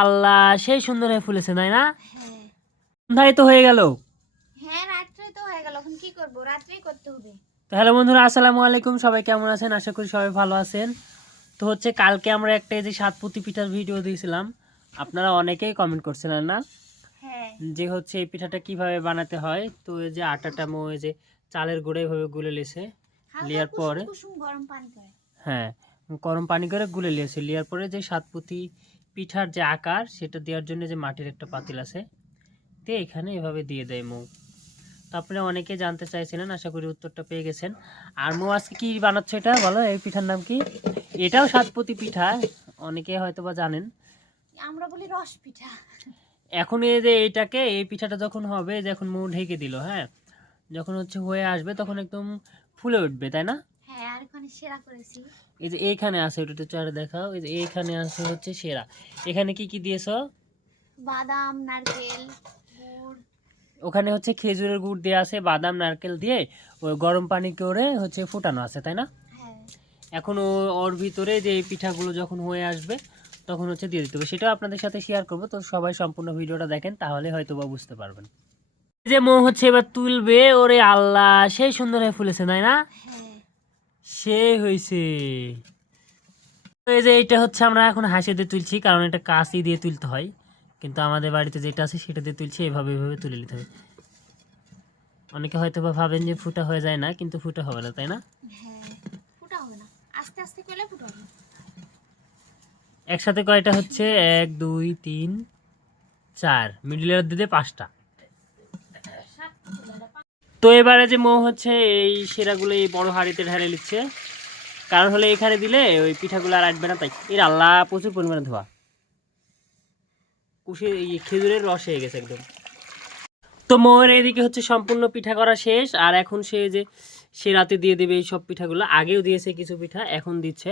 আল্লাহ সেই সুন্দর হয়ে ফুলেছে তাই না? হ্যাঁ। সন্ধ্যায় তো হয়ে গেল। হ্যাঁ রাত্রে তো হয়ে গেল এখন কি করব? রাত্রেই করতে হবে। তো হ্যালো বন্ধুরা আসসালামু আলাইকুম সবাই কেমন আছেন? আশা করি সবাই ভালো আছেন। তো হচ্ছে কালকে আমরা একটা এই যে সাতপুতি পিঠার ভিডিও দিয়েছিলাম। আপনারা অনেকেই কমেন্ট করছিলেন না? হ্যাঁ। যে হচ্ছে এই পিঠাটা কীভাবে বানাতে হয়? তো এই যে আটাটা মো এই যে চালের গুঁড়ো এইভাবে গুলে হালকা লিয়ার পরে? কুসুম গরম পানি করে। হ্যাঁ গরম পানি করে গুলে লিয়েছে লিয়ার পরে যে সাতপুতি পিঠার যে আকার সেটা দেওয়ার জন্য যে মাটির একটা পাতিল আছে দিয়ে এখানে এভাবে দিয়ে দেয় মৌ। তো আপনারা অনেকে জানতে চাইছিলেন আশা করি উত্তরটা পেয়ে গেছেন। আর মৌ আজকে কি বানাচ্ছে এটা? বলো এই পিঠার নাম কি? এটাও সাতপুতি পিঠা অনেকে হয়তো বা জানেন। আমরা বলি রস পিঠা। এখন এই যে এইটাকে এই পিঠাটা যখন হবে যখন মৌ ঢেকে দিল হ্যাঁ যখন হচ্ছে হয়ে আসবে তখন একদম ফুলে উঠবে তাই না? সেরা করেছি। এই যে এইখানে আছে ওটা চারে দেখাও। এই যে এইখানে আছে হচ্ছে সেরা। এখানে কি কি দিয়েছ? বাদাম নারকেল ওখানে হচ্ছে খেজুরের গুড় দেওয়া আছে বাদাম নারকেল দিয়ে ওই গরম পানি করে হচ্ছে ফুটানো আছে তাই না? হ্যাঁ। এখন ওর ভিতরে যে পিঠাগুলো যখন হয়ে আসবে তখন হচ্ছে দিয়ে দিতে হবে। সেটাও আপনাদের সাথে শেয়ার করব। তো সবাই সম্পূর্ণ ভিডিওটা দেখেন তাহলে হয়তো বা বুঝতে পারবেন। এই যে মৌ হচ্ছে এবার তুলবে ওরে আল্লাহ সেই সুন্দর হয়ে ফুলেছে তাই না? হ্যাঁ। সে হয়েছে এই যে এটা হচ্ছে আমরা এখন হাসি দিয়ে তুলছি কারণ এটা কাঁচি দিয়ে তুলতে হয়। কিন্তু আমাদের বাড়িতে যেটা আছে সেটা দিয়ে তুলছি এভাবে এভাবে তুলে নিতে হবে অনেকে হয়তো বা ভাবেন যে ফুটা হয়ে যায় না কিন্তু ফুটা হবে না তাই না? হ্যাঁ ফুটা হবে না। আস্তে আস্তে করলে ফুটা হবে। একসাথে কয়টা হচ্ছে? এক দুই তিন চার। মিডিলের দিতে পাঁচটা। তো এবারে যে মৌ হচ্ছে, এই সেরাগুলো এই বড় হাঁড়িতে ঢালে নিচ্ছে। কারণ হলে এখানে দিলে ওই পিঠাগুলো আর আসবে না, তাই। এর আল্লাহ প্রচুর পরিমাণে ধোয়া। কুশি খেজুরের রস হয়ে গেছে একদম। তো মৌয়ের এদিকে হচ্ছে সম্পূর্ণ পিঠা করা শেষ, আর এখন সে যে সে রাতে দিয়ে দেবে এই সব পিঠাগুলো, আগেও দিয়েছে কিছু পিঠা, এখন দিচ্ছে।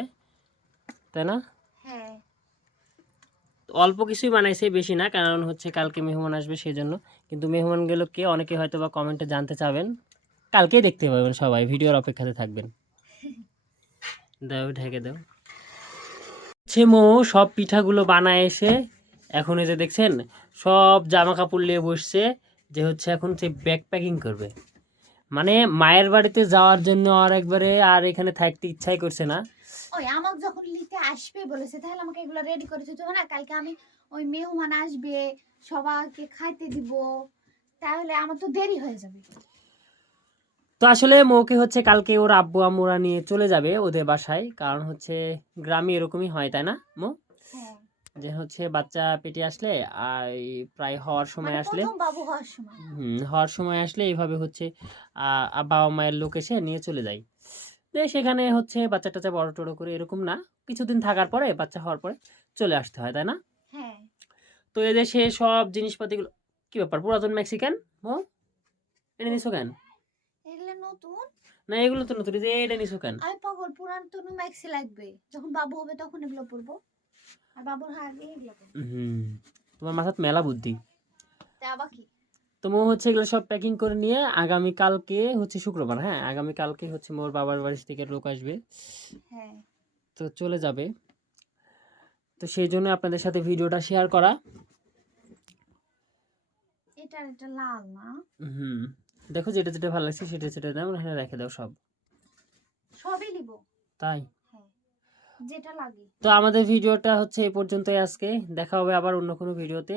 তাই না? অল্প কিছুই বানাইছে বেশি না, কারণ হচ্ছে কালকে মেহমান আসবে সেই জন্য কিন্তু মেহমানগুলো কে, অনেকে হয়তো বা কমেন্টে জানতে চাবেন। কালকেই দেখতে পাবেন সবাই, ভিডিওর অপেক্ষাতে থাকবেন। দাও, ঢেকে দাও। হচ্ছে মো, সব পিঠাগুলো বানায় এসে, এখন এই যে দেখছেন, সব জামা কাপড় নিয়ে বসছে, যে হচ্ছে এখন সে ব্যাগ প্যাকিং করবে। মানে মায়ের বাড়িতে যাওয়ার জন্য আর একবারে আর এখানে থাকতে ইচ্ছাই করছে না। ওই আমাকে যখন নিতে আসবে বলেছে তাহলে আমাকে এগুলো রেডি করে দিতে হবে না? কালকে আমি ওই মেহমান আসবে সবাইকে খাইতে দিব তাহলে আমার তো দেরি হয়ে যাবে। তো আসলে মৌকে হচ্ছে কালকে ওর আব্বু আম্মুরা নিয়ে চলে যাবে ওদের বাসায় কারণ হচ্ছে গ্রামে এরকমই হয় তাই না মো? হ্যাঁ। যে হচ্ছে বাচ্চা পেটে আসলে আর প্রায় হওয়ার সময় মানে আসলে হওয়ার সময়। আসলে এইভাবে হচ্ছে বাবা মায়ের লোক এসে নিয়ে চলে যায়। তো সেখানে হচ্ছে বাচ্চা টাচ্চা বড় টড়ো করে এরকম না। কিছুদিন থাকার পরে বাচ্চা হওয়ার পরে চলে আসতে হয় তাই না? হ্যাঁ। তো এদের সে সব জিনিসপাতিগুলো কি ব্যাপার? পুরাতন মেক্সিকান? ও এটা নিছো কেন? এগুলো নতুন? না এগুলো তো নতুন যে এটা নিছো কেন? আমি পাগল পুরান তো ম্যাক্সি লাগবে। যখন বাবু হবে তখন এগুলো পরবো। আর বাবুর আগে এগুলো হুম তোমার মাথাত মেলা বুদ্ধি। তা আবার কি? তো মো হচ্ছে এগুলো সব প্যাকিং করে নিয়ে আগামী কালকে হচ্ছে শুক্রবার হ্যাঁ? আগামী কালকে হচ্ছে মোর বাবার বাড়ি থেকে লোক আসবে। হ্যাঁ। তো চলে যাবে। তো সেই জন্য আপনাদের সাথে ভিডিওটা শেয়ার করা। এটা এটা লাল না? হুম। দেখো যেটা যেটা ভালো লাগছে সেটা সেটা দাও এখানে রেখে দাও সব। সবই নিব। তাই? হ্যাঁ। যেটা লাগে। তো আমাদের ভিডিওটা হচ্ছে এই পর্যন্তই আজকে। দেখা হবে আবার অন্য কোনো ভিডিওতে।